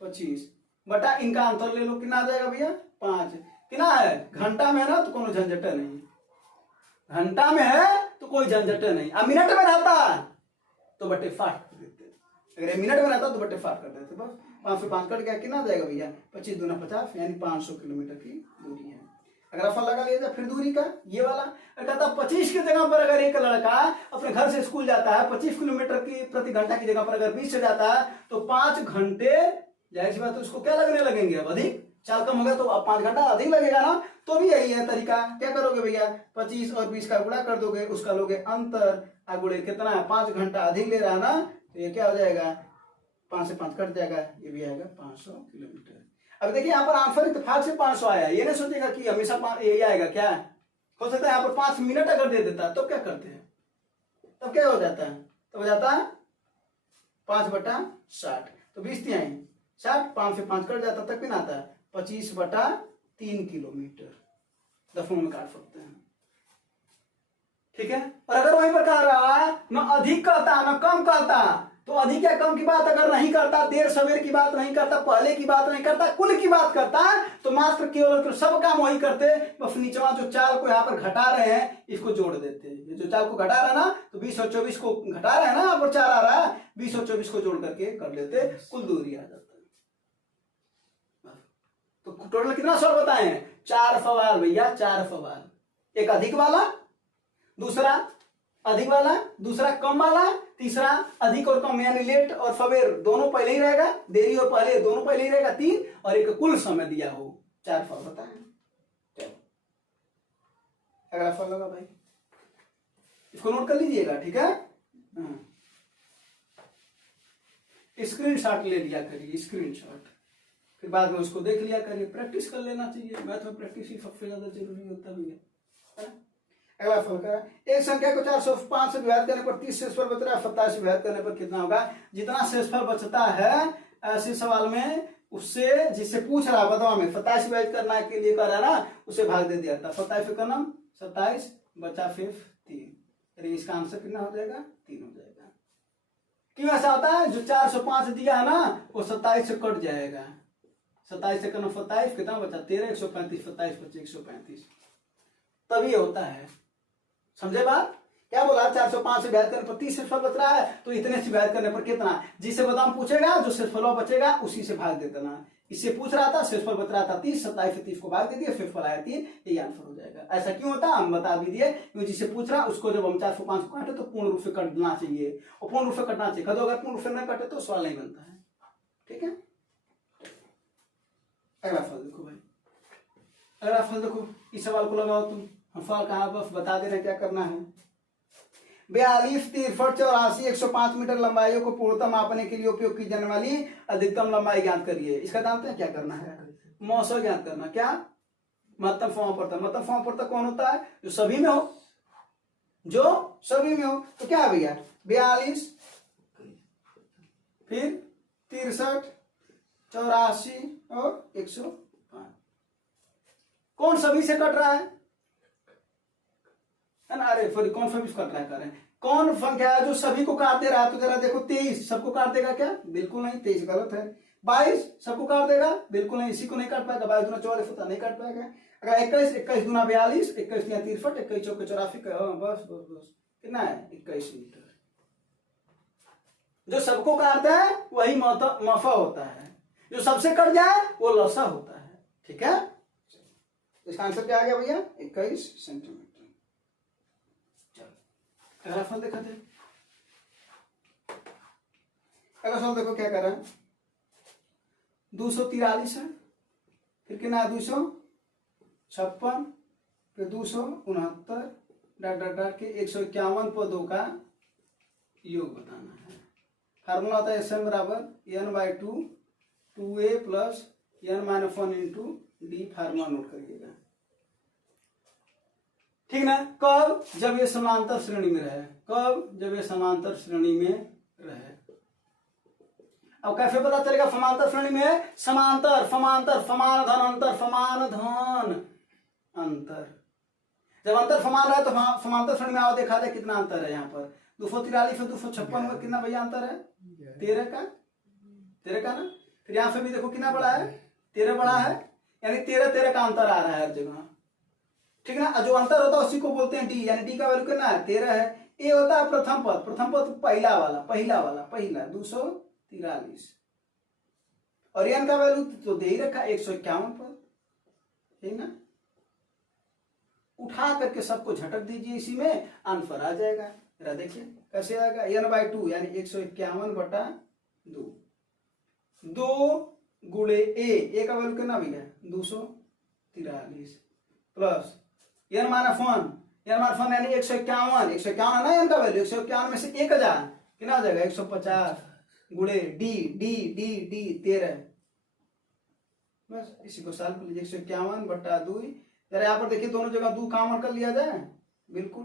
25 बटा इनका अंतर ले लो, कितना आ जाएगा भैया, 5। कितना है, घंटा में है ना तो कोई झंझट नहीं, घंटा में है तो कोई झंझट नहीं। अब मिनट में रहता तो बटे 60 कर देते, अगर मिनट में रहता तो बटे 60 कर देते, बस 5 से 5 कट गया, कितना आ जाएगा भैया, 25 दूना 50, यानी 500 किलोमीटर की दूरी है। अगर फल लगा लिया जाए फिर दूरी का ये वाला, कहता 25 की जगह पर अगर एक लड़का अपने घर से स्कूल जाता है 25 किलोमीटर की प्रति घंटा की जगह पर अगर 20 से जाता है तो 5 घंटे, जाहिर सी बात है उसको क्या लगने लगेंगे, अब अधिक, चाल कम होगा तो अब 5 घंटा अधिक लगेगा ना। तो भी यही है तरीका, क्या करोगे भैया, 25 और 20 का गुणा कर दोगे, उसका लोगे अंतर, अगुड़े कितना है, 5 घंटा अधिक ले रहा ना, तो ये क्या हो जाएगा, 5 से 5 कट जाएगा, ये भी आएगा 500 किलोमीटर। अब देखिए यहाँ पर आंसर इत्तेफाक से 500 आया, ये नहीं सोचेगा कि हमेशा यही आएगा, क्या हो सकता है यहाँ पर 5 मिनट अगर दे देता तो क्या करते हैं, तब क्या हो जाता है, तो हो जाता है 5/60, तो 20 तिहाई 60, 5 से 5 कट जाता, तक कितना आता है, 25/3 किलोमीटर, दफों में काट सकते हैं, ठीक है। और अगर वहीं पर कह रहा है न अधिक कहता न कम कहता, तो अधिक या कम की बात अगर नहीं करता, देर सवेर की बात नहीं करता, पहले की बात नहीं करता, कुल की बात करता, तो मात्र केवल तो सब काम वही करते, बस नीचवा जो चाल को यहाँ पर घटा रहे हैं इसको जोड़ देते हैं। जो चाल को घटा रहा है ना, तो 20 और 24 को घटा रहे हैं ना, यहाँ पर 4 आ रहा है, 20 और 24 को जोड़ करके कर लेते, कुल दूरी आ जाता है। तो टोटल कितना सवाल बताए हैं, 4 सवाल भैया, 4 सवाल, एक अधिक वाला, दूसरा अधिक वाला, दूसरा कम वाला, तीसरा अधिक और कम यानी लेट और सवेर दोनों पहले ही रहेगा, देरी और पहले दोनों पहले ही रहेगा 3, और एक कुल समय दिया हो, 4 फल बताए। अगला फल होगा भाई, इसको नोट कर लीजिएगा, ठीक है, स्क्रीनशॉट ले लिया करिए, स्क्रीनशॉट। फिर बाद में उसको देख लिया करिए, प्रैक्टिस कर लेना चाहिए। मैथ में प्रैक्टिस ही सबसे ज्यादा जरूरी होता भी है ना। अगला फल का, एक संख्या को 405 से विभाजित करने पर 30 शेषफल बच रहा है, 27 से विभाजित करने पर कितना होगा। जितना शेषफल बचता है ऐसे सवाल में उससे, जिससे पूछ रहा है बताओ में 27 विभाजित करना के लिए कर रहा है ना, उसे भाग दे दिया था। 27 का नाम 27 बचा 3, इसका आंसर कितना हो जाएगा 3 हो जाएगा। क्यों ऐसा होता है, जो 405 दिया है ना वो 27 से कट जाएगा। 27 से करना 27 कितना बचा 13, 135, 27 बचे 135, तभी होता है। समझे बात, क्या बोला 405 से विभाजित करने पर 30 शेषफल बच रहा है, तो इतने से विभाजित करने पर कितना, जिससे बताओ पूछेगा जो शेषफल बचेगा उसी से भाग दे देना। इससे पूछ रहा था शेषफल बच रहा था 30, 27 से 30 को भाग दे दिया, शेषफल आया 3, यही आंसर हो जाएगा। ऐसा क्यों होता है हम बता भी दिए, क्योंकि जिससे पूछ रहा उसको जब हम 405 को काटे तो पूर्ण रूप से कटना चाहिए, और पूर्ण रूप से कटना चाहिए। कदो अगर पूर्ण रूप से नहीं कटे तो सवाल नहीं बनता है। ठीक है, अगला फल देखो भाई, अगला फल देखो, इस सवाल को लगाओ तुम, हम फल कहाँ बस बता दे रहे क्या करना है। 42, 63, 84, 105 मीटर लंबाइयों को पूर्णतः मापने के लिए उपयोग की जाने वाली अधिकतम लंबाई ज्ञात करिए। इसका जानते हैं क्या करना है, मौसम ज्ञात करना। क्या, महत्तम फॉर्म पड़ता है। महत्तम फॉर्म पड़ता कौन होता है, जो सभी में हो, जो सभी में हो। तो क्या है भैया 42, फिर 63, 84 और 105, कौन सभी से कट रहा है ना। अरे फिर कौन सभी से कट रहा है, करें कौन संख्या है जो सभी को काट दे रहा है। तो जरा देखो 23 सबको काट देगा क्या, बिल्कुल नहीं, 23 गलत है। 22 सबको काट देगा, बिल्कुल नहीं, इसी को नहीं काट पाएगा। 22 दूना 44 होता, नहीं काट पाएगा। अगर 21, 21 दूना 42, 21 दूना 63, 21 चौके 84, बस बस बस कितना है 21 मीटर। जो सबको काटता है वही मफा होता है, जो सबसे कट जाए वो लसा होता है। ठीक है, इसका आंसर क्या आ गया भैया 21 सेंटीमीटर। चलो अगला फल देखा थे, अगला सवाल देखो क्या कर रहा है। 243 है, फिर कितना है 256, फिर 269, डाट डाट डाट के 151 पदों का योग बताना है। फार्मूला होता है SM बराबर n/2 2a plus n-1 into D. Formula note करिएगा, ठीक ना। कब, जब ये समांतर श्रेणी में रहे। कब, जब ये समांतर श्रेणी में रहे। अब कैसे पता चलेगा समांतर श्रेणी में है, समांतर समांतर समान धन अंतर, समान धन अंतर। जब अंतर समान रहे तो समांतर श्रेणी में आओ, देखा जाए कितना अंतर है। यहाँ पर 243 और 256 में कितना भैया अंतर है, 13 का, 13 का ना। फिर यहाँ से भी देखो कितना बड़ा है, 13 बड़ा है, यानी 13 का अंतर आ रहा है हर जगह। ठीक ना, जो अंतर होता है उसी को बोलते हैं डी, यानी डी का वैल्यू कितना है 13 है। ए होता है प्रथम पद, प्रथम पद पहला वाला, पहला 243, और एन का वैल्यू तो दे ही रखा 151 पद, ठीक ना। उठा करके सबको झटक दीजिए, इसी में आंसर आ जाएगा। जरा देखिए कैसे आएगा, n/2 यानी 151/2, 2 गुणे ए का वैल्यू कितना भैया 243 प्लस n-1 यानी 151, 151 है ना एन का वैल्यू। 151 में से 1000 कितना आ जाएगा 150 गुणे डी 13। बस इसी को सॉल्व कर लीजिए, 151/2। जरा यहाँ पर देखिए दोनों जगह 2 कॉमन कर लिया जाए, बिल्कुल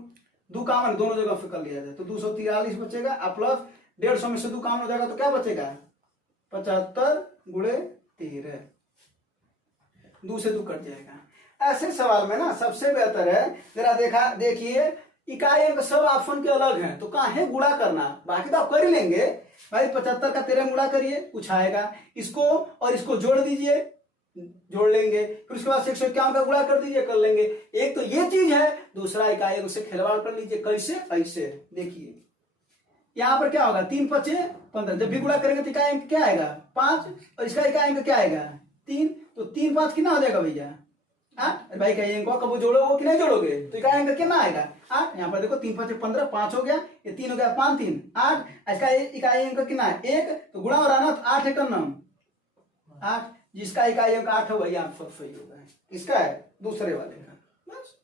2 कॉमन दोनों जगह से कर लिया जाए तो 243 बचेगा, और प्लस 150 में से 2 कॉमन हो जाएगा तो क्या बचेगा 75 गुणे 13, 2 से 2 कट जाएगा। ऐसे सवाल में ना सबसे बेहतर है, जरा देखिए इकाई अंक सब ऑप्शन के अलग हैं, तो काहे गुणा करना, बाकी तो आप कर ही लेंगे भाई। 75 का 13 गुणा करिए, कुछ आएगा, इसको और इसको जोड़ दीजिए, जोड़ लेंगे। फिर उसके बाद 151 का गुणा कर दीजिए, कर लेंगे। एक तो ये चीज है, दूसरा इकाई अंक से खिलवाड़ कर लीजिए। कैसे, ऐसे देखिए यहाँ पर क्या होगा 3 × 5 = 15, जब भी गुणा करेंगे तो इकाई अंक क्या आएगा 5, और इसका इकाई अंक क्या आएगा 3, तो 3 × 5 कितना हो जाएगा भैया 8। भाई इकाई अंक कब जोड़ोगे कि नहीं जोड़ोगे, तो इकाई अंक कितना आएगा 8। यहाँ पर देखो 3 × 5 = 15, 5 हो गया, ये 3 हो गया, 5 × 3 = 8। इसका इकाई अंक कितना है 1, तो गुणा हो रहा ना, तो 8 × 9 8, जिसका इकाई अंक 8 है वही आंसर सही होगा। इसका है दूसरे वाले का, बस।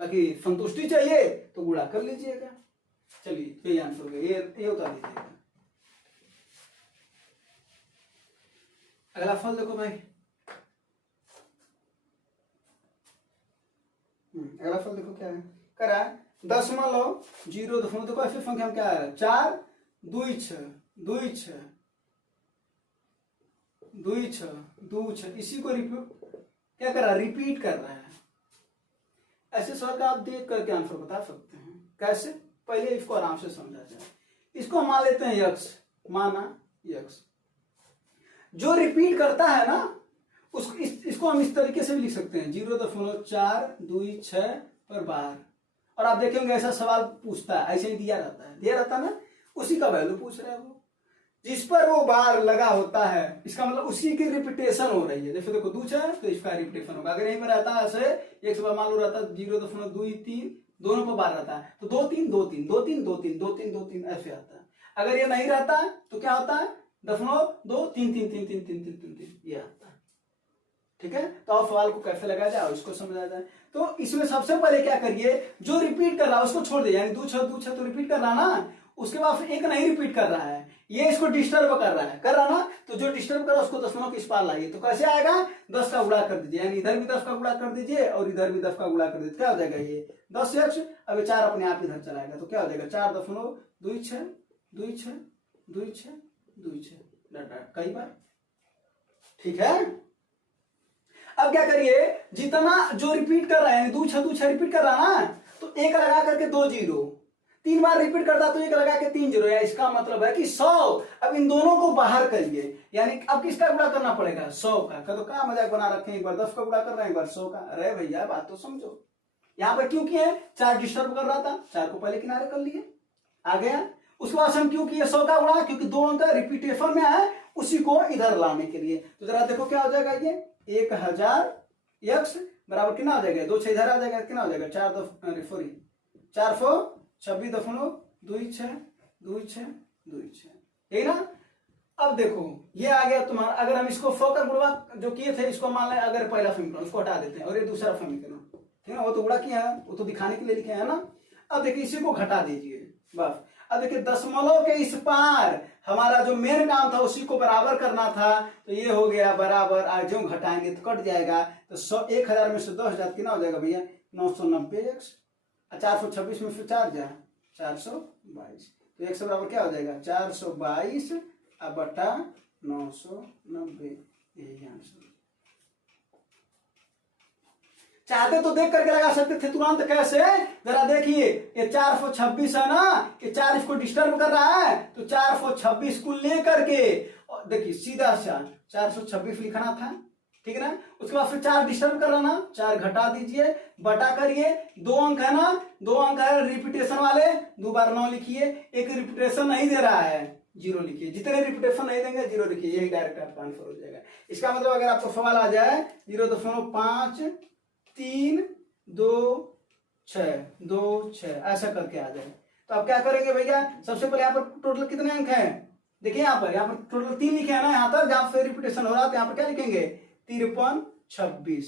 बाकी संतुष्टि चाहिए तो गुणा कर लीजिएगा। चलिए ये आंसर हो गया, ये उतार दीजिएगा। अगला फल देखो भाई, अगला फल देखो क्या है, करा है 0.0 देखो ऐसे संख्या में क्या है 4 2 6 2 6 2 6 2 6, इसी को रिपीट क्या कर रहा है, रिपीट कर रहा है। ऐसे सवाल का आप देख करके आंसर बता सकते हैं। कैसे, पहले इसको आराम से समझा जाए। इसको मान लेते हैं यक्स, माना यक्स, जो रिपीट करता है ना उसको इसको हम इस तरीके से भी लिख सकते हैं 0.4 2 6 और बाहर। और आप देखेंगे ऐसा सवाल पूछता है, ऐसे ही दिया रहता है ना, उसी का वैल्यू पूछ रहा है वो, जिस पर वो बार लगा होता है, इसका मतलब उसी की रिपीटेशन हो रही है। जैसे देखो 2 6 तो इसका रिपीटेशन होगा। अगर यहीं पर रहता है ऐसे एक बार मान लो रहता है 0.23 दोनों पर बार रहता है तो 2 3 2 3 2 3 2 3 2 3 2 3 ऐसे आता है। अगर ये नहीं रहता तो क्या होता है 0.2 3 3 3 3 3 3 3 ये आता है। ठीक है, तो आप सवाल को कैसे लगाया जाए उसको समझा जाए। तो इसमें सबसे पहले क्या करिए, जो रिपीट कर रहा है उसको छोड़ दे, यानी 2 6 तो रिपीट कर रहा ना, उसके बाद फिर एक नहीं रिपीट कर रहा है, ये इसको डिस्टर्ब कर रहा है ना, तो जो डिस्टर्ब कर रहा है उसको दशमलव के इस पार लाइए। तो कैसे आएगा, 10 का गुणा कर दीजिए, यानी इधर भी 10 का गुणा कर दीजिए और इधर भी 10 का गुणा कर दीजिए, क्या हो जाएगा ये 10 x। अब 4 अपने आप इधर चलाएगा तो क्या हो जाएगा 4.2 6 2 6 2 6 2 6 कई बार। ठीक है, अब क्या करिए, जितना जो रिपीट कर रहा है 2 6 रिपीट कर रहा है ना, तो एक लगा करके 2 0, 3 बार रिपीट करता तो एक लगा के 3 0, या इसका मतलब है कि 100। अब इन दोनों को बाहर करिए, यानी अब किसका गुणा करना पड़ेगा 100 का। तो क्या मजाक बना रखे हैं, एक बार 10 का गुणा कर रहे हैं, एक बार 100 का। अरे भैया बात तो समझो, यहाँ पर क्यों किए, 4 डिस्टर्ब कर रहा था, 4 को पहले किनारे कर लिए, आ गया। उसके बाद हम क्यों किए 100 का गुणा, क्योंकि 2 अंक रिपीटेशन में है, उसी को इधर लाने के लिए। तो जरा देखो क्या हो जाएगा, ये 1000 x बराबर कितना हो जाएगा, 2 6 इधर आ जाएगा, कितना हो जाएगा 426.26 यही ना। अब देखो ये आ गया तुम्हारा, अगर हम इसको 100 का गुणा जो किए थे इसको मान लें, अगर पहला समीकरण उसको हटा देते हैं और ये दूसरा समीकरण, ठीक है, वो तो गुणा किया है, वो तो दिखाने के लिए लिखे है ना। अब देखिए इसी को घटा दीजिए बस। अब देखिए दशमलव के इस पार हमारा जो मेन काम था उसी को बराबर करना था, तो ये हो गया बराबर, आज जो घटाएंगे तो कट जाएगा, तो 1000 में से 10,000 कितना हो जाएगा भैया 990x, 426 में से 4 जाए 422, तो x बराबर क्या हो जाएगा 422 बटा 990, यही आंसर। चाहते तो देख करके लगा सकते थे तुरंत, कैसे जरा देखिए, ये 426 है ना, ये 4 इसको डिस्टर्ब कर रहा है, तो 426 को लेकर के देखिए सीधा सा 426 लिखना था, ठीक है ना। उसके बाद फिर 4 डिस्टर्ब कर रहा ना, 4 घटा दीजिए, बटा करिए, 2 अंक है ना, 2 अंक है रिपीटेशन वाले, 2 बार 9 लिखिए, एक रिपीटेशन नहीं दे रहा है 0 लिखिए, जितने रिपीटेशन नहीं देंगे 0 लिखिए, यही डायरेक्ट आपका आंसर हो जाएगा। इसका मतलब अगर आपको सवाल आ जाए 0.5 3 2 6 ऐसा करके आ जाए, तो आप क्या करेंगे भैया, सबसे पहले यहाँ पर टोटल कितने अंक हैं, देखिए यहाँ पर टोटल 3 लिखे हैं ना, यहाँ तक जहां से रिपीटेशन हो रहा है, तो यहाँ पर क्या लिखेंगे 53 26।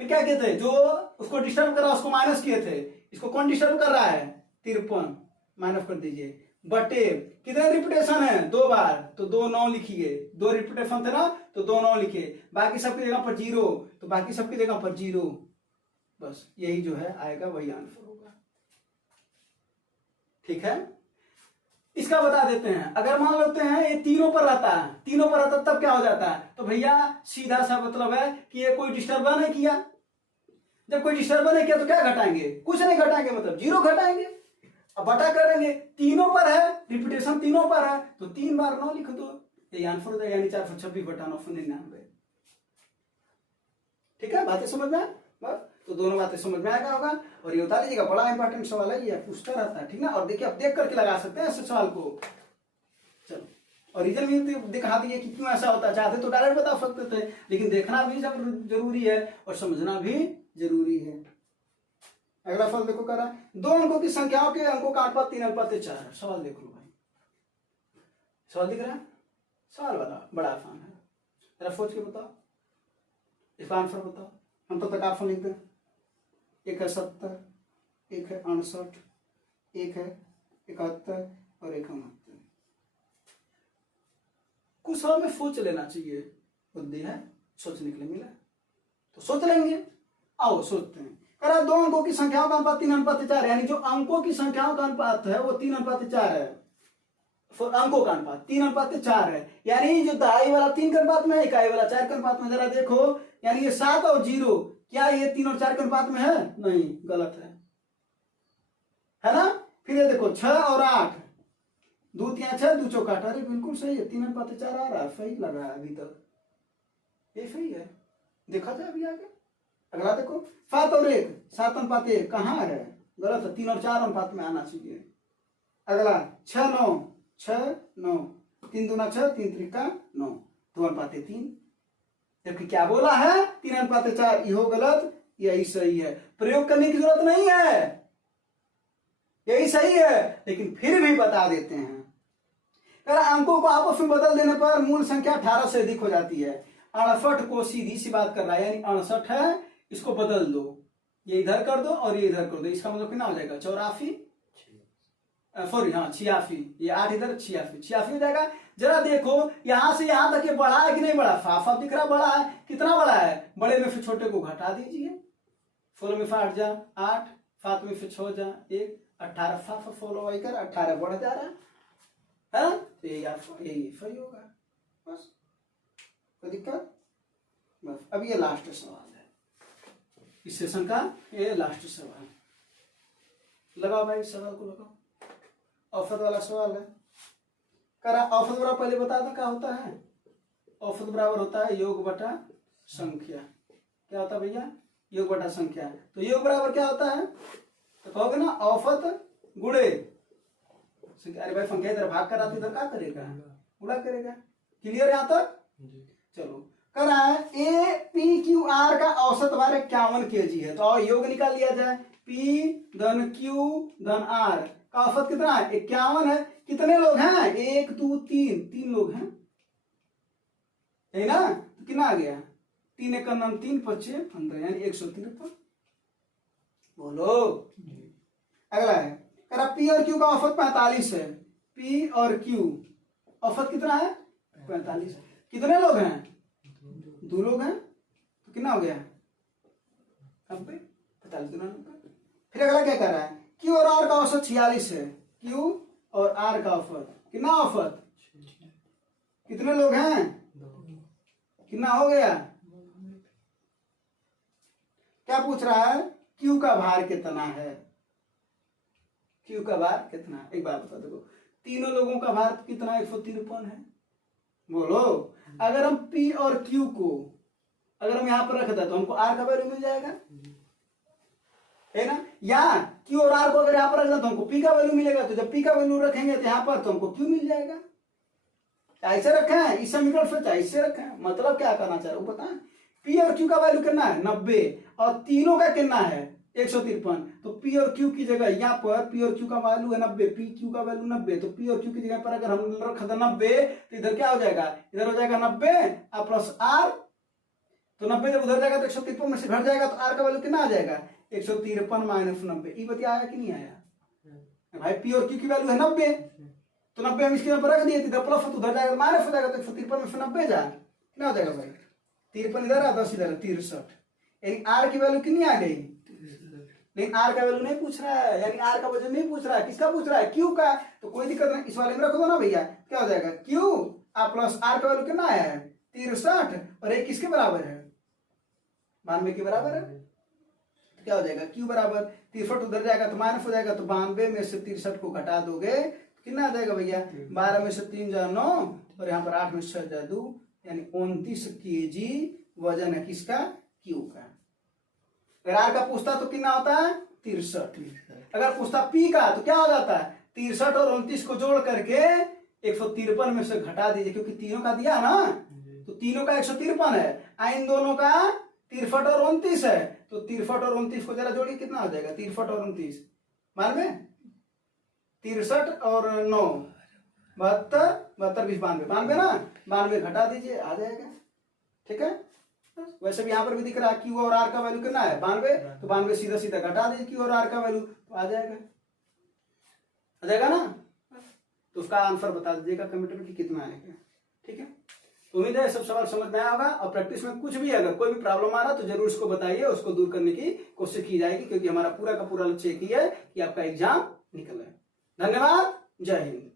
फिर क्या किए थे, जो उसको डिस्टर्ब कर रहा है उसको माइनस किए थे, इसको कौन डिस्टर्ब कर रहा है 53, माइनस कर दीजिए, बटे कितने रिपीटेशन है 2 बार, तो 2 9 लिखिए, 2 रिपीटेशन थे ना तो 2 9 लिखिए, बाकी सबकी जगह पर 0, तो बाकी सबकी जगह पर 0, बस यही जो है आएगा वही आंसर होगा। ठीक है, इसका बता देते हैं, अगर मान लेते हैं ये तीनों पर रहता है तब क्या हो जाता है, तो भैया सीधा सा मतलब है कि ये कोई डिस्टर्ब नहीं किया, जब कोई डिस्टर्ब नहीं किया तो क्या घटाएंगे, कुछ नहीं घटाएंगे, मतलब 0 घटाएंगे। अब बटा करेंगे, तीनों पर है रिपीटेशन, तीनों पर है, तो 3 बार 9 लिख दो, ये आंसर हो जाएगा, यानी 426 बटा 999। ठीक है, बातें समझ में बस, तो दोनों बातें समझ में आएगा होगा। और ये बता लीजिएगा, बड़ा इंपॉर्टेंट सवाल है, ये पूछता रहता है, ठीक ना। और देखिए आप देख करके लगा सकते हैं ऐसे सवाल को, चलो। और रीजन भी दिखा दिए कि क्यों ऐसा होता है, चाहते तो डायरेक्ट बता सकते थे, लेकिन देखना भी जरूरी है और समझना भी जरूरी है। अगला फल देखो, करा 2 अंकों की संख्याओं के अंकों का अनुपात 3 अनुपात 4। सवाल देख लो भाई, सवाल दिख रहा है, सवाल बड़ा आसान है, जरा सोच के बताओ, इसका आंसर बताओ। हम तब तक ऑप्शन लिखते हैं, एक है 70, एक है 68, एक है 71 और एक है 69। कुछ सवाल में सोच लेना चाहिए, बुद्धि है, सोचने के लिए मिला तो सोच लेंगे। आओ सोचते हैं। करा 2 अंकों की संख्याओं का अनुपात 3:4, यानी जो अंकों की संख्याओं का अनुपात है वो 3:4 है। अंकों का अनुपात 3:4 है, यानी जो दहाई वाला 3 के अनुपात में है, इकाई वाला 4 के अनुपात में। जरा देखो, यानी ये 7 और 0 क्या ये 3 और 4 के अनुपात में है? नहीं, गलत है ना। फिर ये देखो 6 और 8, 2 3 6, 2 चौका 8, अरे बिल्कुल सही है, 3:4 आ रहा है, सही लग रहा है अभी तक, ये सही है। देखा जाए अभी आगे। अगला देखो 7 और 1, 7:1 कहाँ है? गलत है, 3 और 4 अनुपात में आना चाहिए। अगला 6 9, 6 9, 3 दूना 6, 3 त्रिका 9, 2:3। जबकि क्या बोला है? 3:4। ये हो गलत, यही सही है। प्रयोग करने की जरूरत नहीं है, यही सही है, लेकिन फिर भी बता देते हैं। अंकों को आपस में बदल देने पर मूल संख्या 18 से अधिक हो जाती है। 68 को सीधी सी बात कर रहा है, यानी 68 है, इसको बदल दो, ये इधर कर दो और ये इधर कर दो, इसका मतलब कितना हो जाएगा? 84, सॉरी हाँ 86, ये 8 इधर, 86 हो जाएगा। जरा देखो यहां से यहां तक ये बड़ा है कि नहीं बड़ा? साफ दिख रहा बड़ा है। कितना बड़ा है? बड़े में से छोटे को घटा दीजिए। 16 में से 8 जा 8, 7 में से 6 जा 1, 18 साफ फॉलो वही कर, 18 बढ़ जा रहा है ना। तो यही सही होगा, बस कोई दिक्कत? बस अब ये लास्ट सवाल है इस सेशन का, ये लास्ट सवाल। लगाओ भाई सवाल को, लगाओ। औसत वाला सवाल है। करा औसत बराबर, पहले बता दो क्या होता है। औसत बराबर होता है योग बटा संख्या। क्या होता है भैया? योग बटा संख्या। तो योग बराबर क्या होता है? तो कहोगे ना औसत गुणे। अरे भाई संख्या इधर भाग कर आती, इधर क्या करेगा? गुणा करेगा। क्लियर यहां तक? चलो करा ए पी क्यू आर का औसत भार 51 kg है, तो योग निकाल लिया जाए। पी धन क्यू धन आर का औसत कितना है? 51 है। कितने लोग हैं? 1 2 3, 3 लोग हैं, है ना। तो कितना आ गया? 3 1 9 3 5 15, यानी 153। बोलो। अगला है करा पी और क्यू का औसत 45 है। पी और क्यू औसत कितना है? 45 है। कितने लोग हैं? 2 लोग हैं, तो कितना हो गया? 90, 45 गुना 90। फिर अगला क्या कर रहा है? क्यू और आर का औसत 46 है। क्यू और आर का औसत कितना? औसत कितने लोग हैं? कितना हो गया? क्या पूछ रहा है? क्यू का भार कितना है? क्यू का भार कितना है? एक बात बता दो, तीनों लोगों का भार कितना? 153 है। बोलो। अगर हम P और Q को अगर हम यहां पर रख दें तो हमको R का वैल्यू मिल जाएगा, है ना। या Q और R को अगर यहां पर रख दें तो हमको P का वैल्यू मिलेगा। तो जब P का वैल्यू रखेंगे तो यहां पर तो हमको Q मिल जाएगा। ऐसे रखे हैं इस समीकरण से, चाहे इससे रखे हैं। मतलब क्या करना चाह रहे हो बताएं? P और Q का वैल्यू कितना है? 90, और तीनों का कितना है? 153। तो P और Q की जगह यहाँ पर P और Q का वैल्यू है 90, P Q का वैल्यू 90, तो P और Q की जगह पर अगर हम रख दें 90, तो इधर क्या हो जाएगा? इधर हो जाएगा 90 और प्लस R। तो 90 जब उधर जाएगा तो 153 में से घट जाएगा, तो R का वैल्यू कितना आ जाएगा? 153 माइनस 90। ये बतिया आया कि नहीं आया भाई? P और Q की वैल्यू है 90, तो 90 हम इसके ऊपर रख दिए, इधर प्लस तो उधर जाएगा माइनस हो जाएगा, तो 153 में से 90 जा कितना हो जाएगा भाई? 53 इधर है, 10 इधर है, 63। यानी R की वैल्यू कितनी आ गई? लेकिन R का वैल्यू नहीं पूछ रहा है, यानी R का वजन नहीं पूछ रहा है। किसका पूछ रहा है? Q का। तो कोई दिक्कत नहीं, इस वाले में रख दो ना भैया। क्या हो जाएगा? Q और प्लस R का वैल्यू कितना आया है? 63, और एक किसके बराबर है? 92 के बराबर है। तो क्या हो जाएगा? Q बराबर 63 उधर जाएगा तो माइनस हो जाएगा, तो 92 में से 63 को घटा दोगे तो कितना आ जाएगा भैया? 12 में से 3 जा 9, और यहाँ पर 8 में से 6 जा 2, यानी 29 kg वजन है किसका? Q का। अगर R का पूछता तो कितना होता है? 63। अगर पूछता P का तो क्या हो जाता है? 63 और 29 को जोड़ करके 153 में से घटा दीजिए, क्योंकि तीनों का दिया ना, तो तीनों का 153 है, इन दोनों का 63 और 29 है, तो 63 और 29 को जरा जोड़िए, कितना हो जाएगा? 63 और 29 92, 63 और 9 72, 72 20 92, 92 ना, 92 घटा दीजिए, आ जाएगा। ठीक है। वैसे भी यहाँ पर भी दिख रहा है Q और R का वैल्यू कितना है? 92, तो 92 सीधा सीधा घटा दीजिए Q और R का वैल्यू, तो आ जाएगा ना। तो उसका आंसर बता दीजिएगा कमेंट में कि कितना आएगा। ठीक है। तो उम्मीद है सब सवाल समझ में आया होगा, और प्रैक्टिस में कुछ भी अगर कोई भी प्रॉब्लम आ रहा तो जरूर उसको बताइए, उसको दूर करने की कोशिश की जाएगी, क्योंकि हमारा पूरा का पूरा लक्ष्य एक ही है कि आपका एग्जाम निकले। धन्यवाद, जय हिंद।